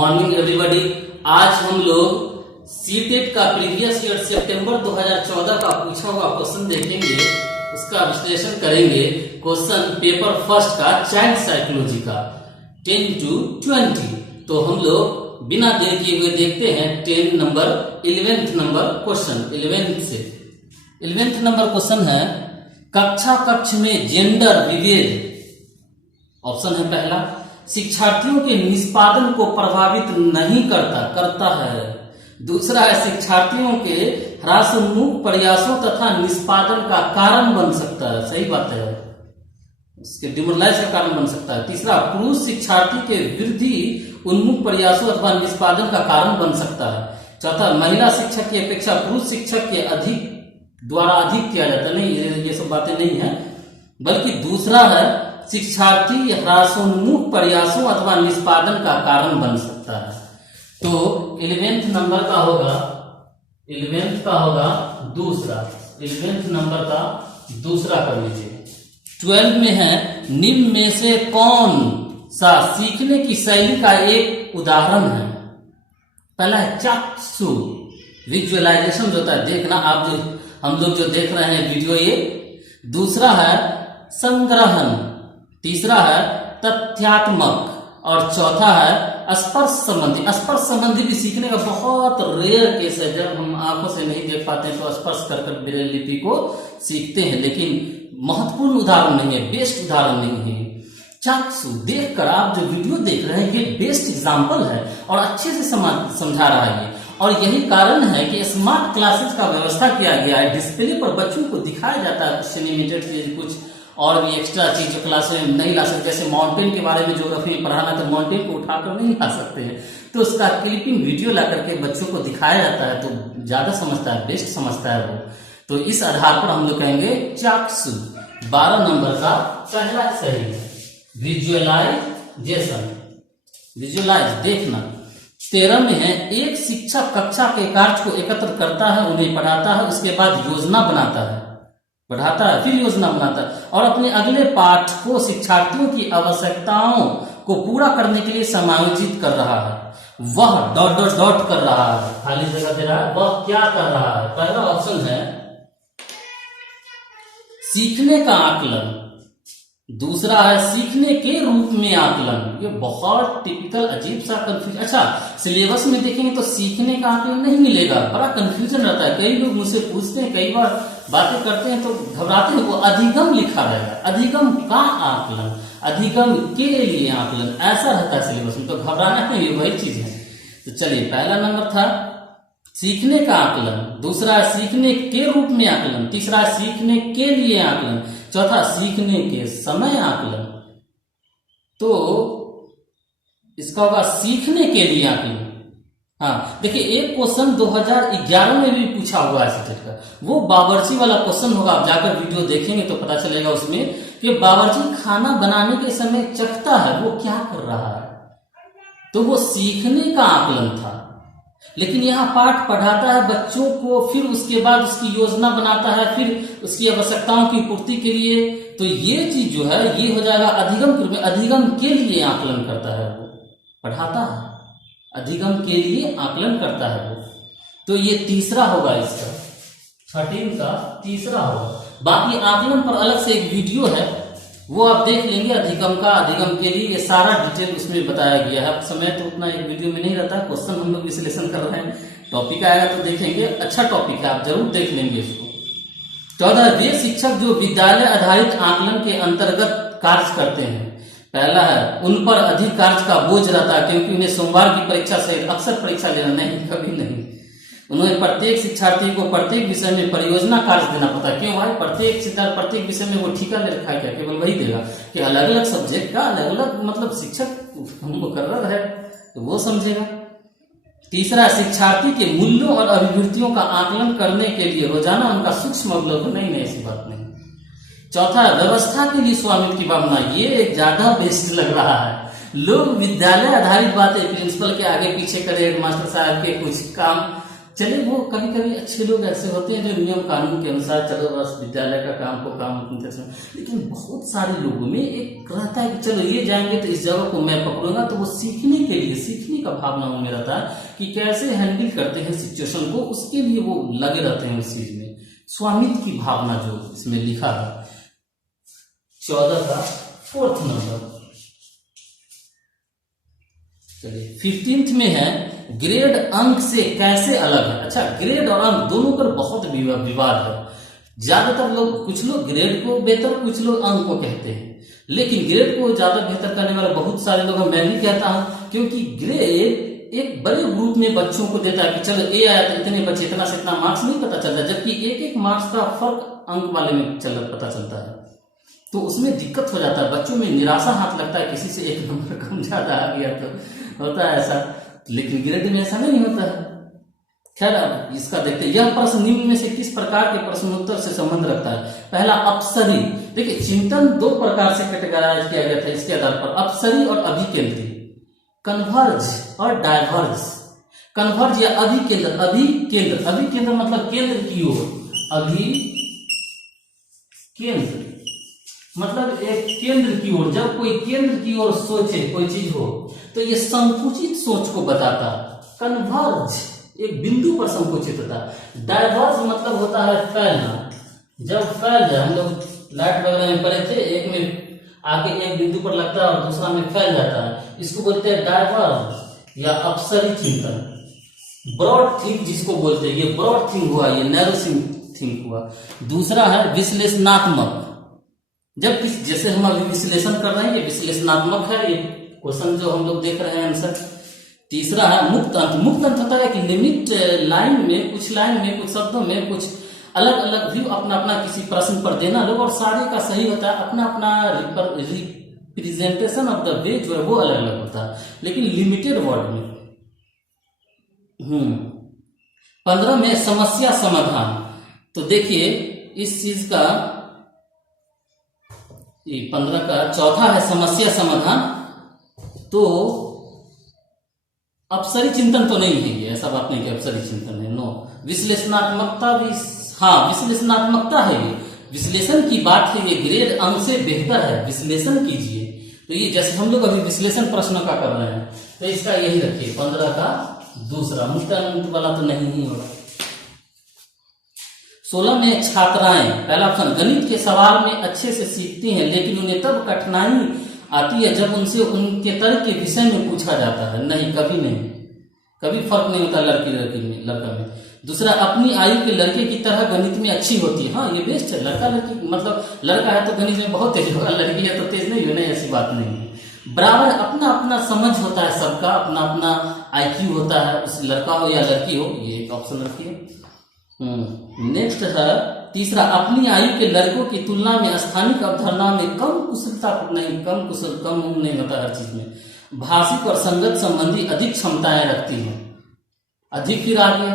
Morning everybody. आज हम लोग सीटेट का प्रीवियस ईयर सितंबर 2014 का पूछा हुआ क्वेश्चन देखेंगे, उसका विश्लेषण करेंगे। क्वेश्चन पेपर फर्स्ट का चाइल्ड साइकोलॉजी का 10 to 20। तो हम लोग बिना देर किए हुए देखते हैं 11th number question. 11th number question है, कक्षा कक्ष में जेंडर विभेद। ऑप्शन है पहला, शिक्षार्थियों के निष्पादन को प्रभावित नहीं करता है। दूसरा है, शिक्षार्थियों के ह्रासोन्मुख प्रयासों तथा निष्पादन का कारण बन सकता है। सही बात है, उसके डिमोरलाइज का कारण बन सकता है। तीसरा, पुरुष शिक्षार्थी के वृद्धि उन्मुख प्रयासों अथवा निष्पादन का कारण बन सकता है। चौथा, महिला शिक्षक की अपेक्षा पुरुष शिक्षक के द्वारा अधिक किया जाता है। नहीं, ये सब बातें नहीं है, बल्कि दूसरा है, शिक्षार्थी ह्रासोन्मुख प्रयासों अथवा निष्पादन का कारण बन सकता है। तो 11th नंबर का होगा, 11th का होगा दूसरा। 11th नंबर का दूसरा कर लीजिए। 12 में है, निम्न में से कौन सा सीखने की शैली का एक उदाहरण है। पहला है चक्षु, विजुअलाइजेशन जो होता है, देखना। आप जो हम लोग जो देख रहे हैं वीडियो, ये। दूसरा है संग्रहण। तीसरा है तथ्यात्मक। और चौथा है स्पर्श संबंधी। स्पर्श संबंधी भी सीखने का बहुत रेयर केस है, जब हम आंखों से नहीं देख पाते हैं तो स्पर्श कर ब्रेल लिपि को सीखते हैं, लेकिन महत्वपूर्ण उदाहरण नहीं है, बेस्ट उदाहरण नहीं है। चक्षु देखकर आप जो वीडियो देख रहे हैं, ये बेस्ट एग्जाम्पल है और अच्छे से समझा रहा है ये। और यही कारण है कि स्मार्ट क्लासेस का व्यवस्था किया गया है। डिस्प्ले पर बच्चों को दिखाया जाता है कुछ एनिमेटेड चीज, कुछ और भी एक्स्ट्रा चीज जो क्लास में नहीं ला सकते। जैसे माउंटेन के बारे में ज्योग्राफी में पढ़ाना, तो माउंटेन को उठाकर नहीं ला सकते हैं, तो उसका क्लिपिंग वीडियो ला करके बच्चों को दिखाया जाता है, तो ज्यादा समझता है, बेस्ट समझता है वो। तो इस आधार पर हम लोग कहेंगे चक्षु। 12 नंबर का पहला सही है, विजुअलाइजेशन, विजुअलाइज देखना। 13 में है, एक शिक्षक कक्षा के कार्य को एकत्र करता है, उन्हें पढ़ाता है, उसके बाद योजना बनाता है, पढ़ाता है, फिर योजना बनाता है और अपने अगले पाठ को शिक्षार्थियों की आवश्यकताओं को पूरा करने के लिए समायोजित कर रहा है। वह ... कर रहा है, खाली जगह दे रहा है, वह क्या कर रहा है। पहला ऑप्शन है सीखने का आकलन। दूसरा है सीखने के रूप में आकलन। ये बहुत टिपिकल अजीब सा कंफ्यूजन। अच्छा, सिलेबस में देखेंगे तो सीखने का आकलन नहीं मिलेगा, बड़ा कंफ्यूजन रहता है। कई लोग मुझसे पूछते हैं, कई बार बातें करते हैं तो घबराते हैं, वो अधिगम लिखा रहेगा, अधिगम का आकलन, अधिगम के लिए आकलन, ऐसा रहता है सिलेबस में, तो घबराना नहीं, ये वही चीज है। तो चलिए, पहला नंबर था सीखने का आकलन, दूसरा है सीखने के रूप में आकलन, तीसरा है सीखने के लिए आकलन, चौथा सीखने के समय आकलन। तो इसका होगा सीखने के लिए आकलन। हाँ, देखिए, एक क्वेश्चन 2011 में भी पूछा हुआ है सीटेट का, वो बावर्ची वाला क्वेश्चन होगा। आप जाकर वीडियो देखेंगे तो पता चलेगा उसमें कि बावर्ची खाना बनाने के समय चखता है, वो क्या कर रहा है, तो वो सीखने का आकलन था। लेकिन यहाँ पाठ पढ़ाता है बच्चों को, फिर उसके बाद उसकी योजना बनाता है, फिर उसकी आवश्यकताओं की पूर्ति के लिए, तो ये चीज जो है ये हो जाएगा अधिगम के रूप में। अधिगम के लिए आकलन करता है, वो पढ़ाता है, अधिगम के लिए आकलन करता है वो। तो ये तीसरा होगा, इसका 13 का तीसरा होगा। बाकी आकलन पर अलग से एक वीडियो है, वो आप देख लेंगे। अधिगम का, अधिगम के लिए ये सारा डिटेल उसमें बताया गया है। समय तो उतना एक वीडियो में नहीं रहता, क्वेश्चन हम लोग विश्लेषण कर रहे हैं, टॉपिक आएगा तो देखेंगे। अच्छा टॉपिक है, आप जरूर देख लेंगे इसको। 14, वे शिक्षक जो विद्यालय आधारित आकलन के अंतर्गत कार्य करते हैं। पहला है, उन पर अधिक कार्य का बोझ रहता है, क्योंकि उन्हें सोमवार की परीक्षा से अक्सर परीक्षा लेना, नहीं कभी नहीं। उन्हें प्रत्येक शिक्षार्थी को प्रत्येक विषय में परियोजना कार्य देना पड़ता है। क्यों भाई, प्रत्येक विषय में वो ठीका ले रखा है क्या, केवल वही देगा कि अलग अलग सब्जेक्ट का अलग अलग, मतलब शिक्षक मुकर्रर है तो वो समझेगा। तीसरा, शिक्षार्थी के मूल्यों और अभिवृत्तियों का आकलन करने के लिए रोजाना उनका सूक्ष्म अवलोकन। नहीं, ऐसी बात नहीं। चौथा, व्यवस्था के लिए स्वामित्व की भावना। ये ज्यादा बेस्ट लग रहा है। लोग विद्यालय आधारित बातें प्रिंसिपल के आगे पीछे करे, मास्टर साहब के कुछ काम चले वो कभी कभी अच्छे लोग ऐसे होते हैं जो नियम कानून के अनुसार चलो बस विद्यालय का काम को काम लेकिन बहुत सारे लोगों में एक रहता है कि चलो ये जाएंगे तो इस जगह को मैं पकड़ूंगा, तो वो सीखने के लिए, सीखने का भावना उनमें रहता है कि कैसे हैंडल करते हैं सिचुएशन को, उसके लिए वो लगे रहते हैं उस चीज में। स्वामित्व की भावना जो इसमें लिखा है 14 का 4th नंबर। चलिए 15th में है ग्रेड अंक से कैसे अलग है। अच्छा, ग्रेड और अंक दोनों पर बहुत विवाद है। ज्यादातर लोग, कुछ लोग ग्रेड को बेहतर, कुछ लोग अंक को कहते हैं, लेकिन ग्रेड को ज्यादा बेहतर करने वाले बहुत सारे लोग हैं, मैं भी कहता हूं, क्योंकि ग्रेड एक बड़े ग्रुप में बच्चों को देता है कि चलो ए आया तो इतने बच्चे, इतना से इतना मार्क्स नहीं पता चलता, जबकि एक एक मार्क्स का फर्क अंक वाले में पता चलता है, तो उसमें दिक्कत हो जाता है, बच्चों में निराशा हाथ लगता है, किसी से 1 नंबर कम ज्यादा आ गया तो होता है ऐसा, लेकिन ग्रेड में ऐसा नहीं होता है। खैर अब इसका देखते हैं, यह प्रश्न निम्न में से किस प्रकार के प्रश्नोत्तर से संबंध रखता है। पहला अपसरी, देखिए चिंतन 2 प्रकार से कैटेगराइज किया गया था इसके आधार पर, अपसरी और अभिकेंद्री, कन्वर्ज और डाइवर्ज। कन्वर्ज या अभिकेंद्र, अभिकेंद्र मतलब केंद्र की ओर, अभिकेंद्र मतलब एक केंद्र की ओर, जब कोई केंद्र की ओर सोचे कोई चीज हो तो ये संकुचित सोच को बताता है। कन्वर्ज एक बिंदु पर संकुचित होता है। डाइवर्ज मतलब होता है फैलना, जब फैल जाए, हम लोग लाइट वगैरह में पढ़े थे, एक में आगे एक बिंदु पर लगता है और दूसरा में फैल जाता है, इसको बोलते हैं डाइवर्ज या अपसरी चिंतन। ब्रॉड थिंक जिसको बोलते हैं, ये ब्रॉड थिंक हुआ, ये नैरो थिंक हुआ। दूसरा है विश्लेषणात्मक, जब जैसे हम अभी विश्लेषण कर रहे हैं, ये विश्लेषणात्मक है, ये क्वेश्चन जो हम लोग देख रहे हैं आंसर। तीसरा है मुक्त अंत। मुक्त अंत होता है कि लिमिट लाइन में, कुछ कुछ शब्दों में कुछ अलग अलग व्यू अपना अपना किसी प्रश्न पर देना लोग, और सारे का सही होता है, अपना अपना रिप्रेजेंटेशन ऑफ द वे जो है वो अलग अलग होता है, लेकिन लिमिटेड वर्ड में। 15 में समस्या समाधान। तो देखिए इस चीज का 15 का चौथा है समस्या समाधान। तो अपसरी चिंतन तो नहीं है ये, ऐसा बात नहीं कि अपसरी चिंतन है, नो। विश्लेषणात्मकता भी, हाँ विश्लेषणात्मकता है ये, विश्लेषण की बात है, ये ग्रेड अंक से बेहतर है, विश्लेषण कीजिए। तो ये जैसे हम लोग अभी विश्लेषण प्रश्न का कर रहे हैं, तो इसका यही रखिए 15 का दूसरा, मुक्त अंक वाला तो नहीं ही होगा। 16 में छात्राएं, पहला ऑप्शन, गणित के सवाल में अच्छे से सीखती हैं, लेकिन उन्हें तब कठिनाई आती है जब उनसे उनके तर्क के विषय में पूछा जाता है। नहीं, कभी नहीं, कभी फर्क नहीं होता लड़की में, लड़का में। दूसरा, अपनी आयु के लड़के की तरह गणित में अच्छी होती है। हाँ ये बेस्ट है, लड़का लड़की मतलब लड़का है तो गणित में बहुत तेज होगा, लड़की है तो तेज नहीं होना, ऐसी बात नहीं है। बराबर अपना अपना समझ होता है सबका, अपना अपना IQ होता है, उस लड़का हो या लड़की हो, ये एक ऑप्शन रखिए। नेक्स्ट है तीसरा, अपनी आयु के लड़कों की तुलना में स्थानिक अवधारणा में कम कुशलता नहीं, कम नहीं होता हर चीज में। भाषिक और संगत संबंधी अधिक क्षमताएं रखती हैं, अधिक। फिर आगे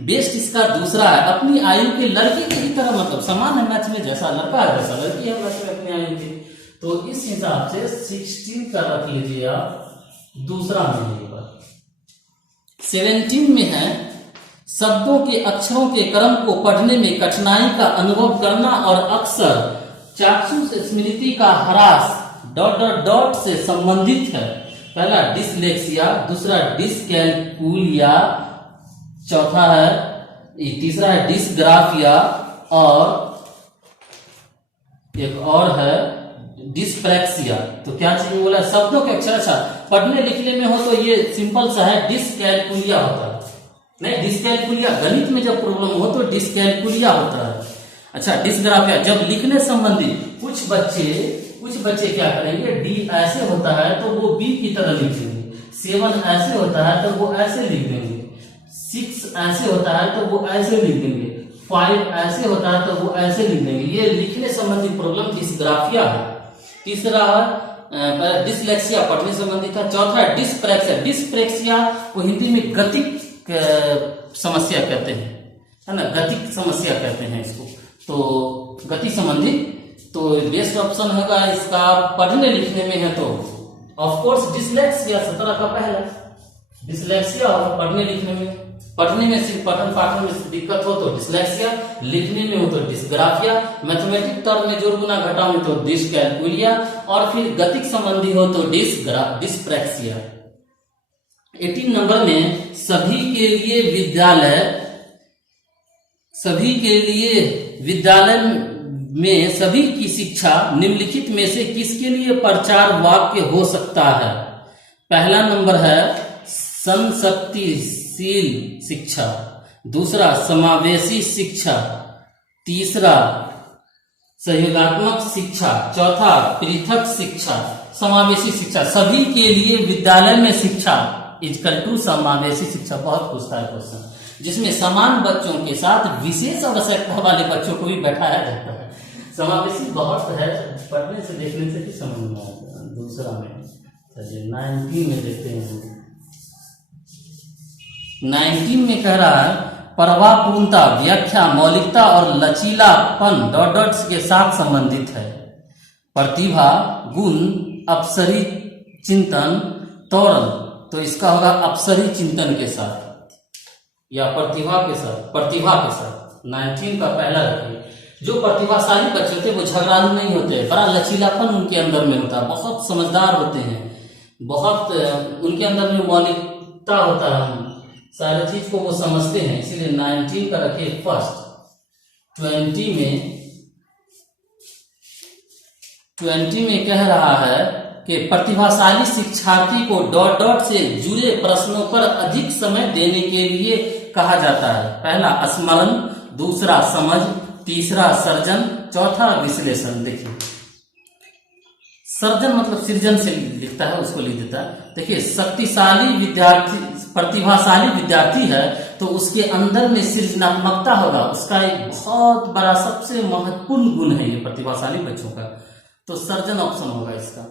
बेस्ट इसका दूसरा है, अपनी आयु के लड़के की तरह, मतलब समान है मैथ में, जैसा लड़का है वैसा लड़की है मैथ में अपनी आयु की। तो इस हिसाब से 16 का रख लीजिए आप, दूसरा में। 17 में है शब्दों के अक्षरों के क्रम को पढ़ने में कठिनाई का अनुभव करना और अक्सर चाक्षुष स्मृति का ह्रास ... से संबंधित है। पहला डिसलेक्सिया, दूसरा डिसकैलकुलिया, चौथा है, तीसरा है डिसग्राफिया, और एक और है डिस्प्रैक्सिया। तो क्या चीज बोला, शब्दों के अक्षर, अच्छा पढ़ने लिखने में हो तो ये सिंपल सा है, डिसकैलकुलिया होता है। नहीं, डिस्कैलकुलिया गणित में जब प्रॉब्लम हो तो डिस्कैलकुलिया होता है। अच्छा, डिस्ग्राफिया जब लिखने संबंधी, कुछ बच्चे क्या करेंगे, डी ऐसे होता है तो वो बी की तरह लिख देंगे, 7 ऐसे होता है तो वो ऐसे लिख देंगे, 6 ऐसे होता है तो वो ऐसे लिख देंगे, 5 ऐसे होता है तो वो ऐसे लिख देंगे। ये लिखने संबंधी प्रॉब्लम डिस्ग्राफिया है। तीसरा डिसलेक्सिया पढ़ने संबंधी था। चौथा डिस्प्रैक्सिया, डिस्प्रैक्सिया को हिंदी में गतिक समस्या कहते हैं, है ना, गतिक समस्या कहते हैं इसको, तो गति संबंधी। तो बेस्ट ऑप्शन होगा इसका, पढ़ने लिखने में है तो ऑफ कोर्स डिसलेक्सिया 17 का पहला। डिसलेक्सिया और पढ़ने लिखने में, पढ़ने में सिर्फ पठन पाठन में दिक्कत हो तो डिसलेक्सिया, लिखने में हो तो डिस्ग्राफिया, मैथमेटिक टर्म में जोड़ गुना घटा में तो डिसकैलकुलिया, और फिर गतिक संबंधी हो तो डिस्प्रैक्सिया। 18 नंबर में सभी के लिए विद्यालय में सभी की शिक्षा निम्नलिखित में से किसके लिए प्रचार वाक्य हो सकता है? पहला नंबर है संशक्तिशील शिक्षा, दूसरा समावेशी शिक्षा, तीसरा सहयोगात्मक शिक्षा, चौथा पृथक शिक्षा। समावेशी शिक्षा, सभी के लिए विद्यालय में शिक्षा इक्वल टू समावेशी शिक्षा। बहुत पूछता है क्वेश्चन, जिसमें समान बच्चों के साथ विशेष आवश्यकता वाले बच्चों को भी बैठाया जाता है। समावेशी बहुत है, पढ़ने से देखने से भी समझ में आता है। दूसरा में चलिए 19 में देखते हैं। 19 में कह रहा है प्रभावपूर्णता, व्याख्या, मौलिकता और लचीलापन डॉट डॉट्स के साथ संबंधित है। प्रतिभा, गुण, अपसरी चिंतन, तौरल, तो इसका होगा अपसरी चिंतन के साथ या प्रतिभा के साथ। 19 का पहला रखिए। जो प्रतिभाशाली बच्चे होते हैं वो झगड़ालू नहीं होते, बड़ा लचीलापन उनके अंदर में होता है, बहुत समझदार होते हैं, बहुत उनके अंदर में मौलिकता होता है, सारी चीज को वो समझते हैं, इसीलिए 19 का रखिए फर्स्ट। 20 में कह रहा है कि प्रतिभाशाली शिक्षार्थी को डॉट डॉट से जुड़े प्रश्नों पर अधिक समय देने के लिए कहा जाता है। पहला स्मरण, दूसरा समझ, तीसरा सर्जन, चौथा विश्लेषण। देखिए सर्जन मतलब सृजन से लिखता है, उसको लिख देता है। देखिए शक्तिशाली विद्यार्थी, प्रतिभाशाली विद्यार्थी है तो उसके अंदर में सृजनात्मकता होगा, उसका एक बहुत बड़ा सबसे महत्वपूर्ण गुण है ये प्रतिभाशाली बच्चों का, तो सर्जन ऑप्शन होगा इसका।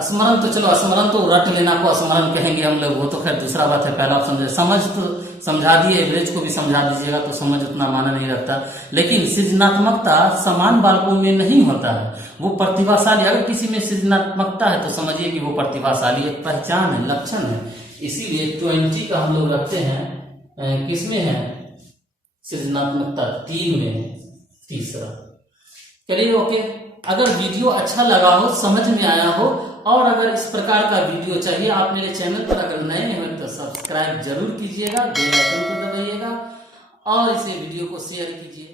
स्मरण तो चलो स्मरण तो रट लेना को स्मरण कहेंगे हम लोग, वो तो खैर दूसरा बात है, पहला ऑप्शन। समझ तो समझा दिए, एवरेज को भी समझा दीजिएगा तो समझ उतना माना नहीं रखता, लेकिन सृजनात्मकता समान बालकों में नहीं होता है। वो प्रतिभाशाली, अगर किसी में सृजनात्मकता है तो समझिए कि वो प्रतिभाशाली एक पहचान है, लक्षण है। इसीलिए 20 का हम लोग रखते हैं किसमें है सृजनात्मकता, 3 में है, तीसरा। चलिए ओके, अगर वीडियो अच्छा लगा हो, समझ में आया हो, और अगर इस प्रकार का वीडियो चाहिए, आप मेरे चैनल पर अगर नए हैं तो सब्सक्राइब जरूर कीजिएगा, बेल आइकन को दबाइएगा और इसे वीडियो को शेयर कीजिए।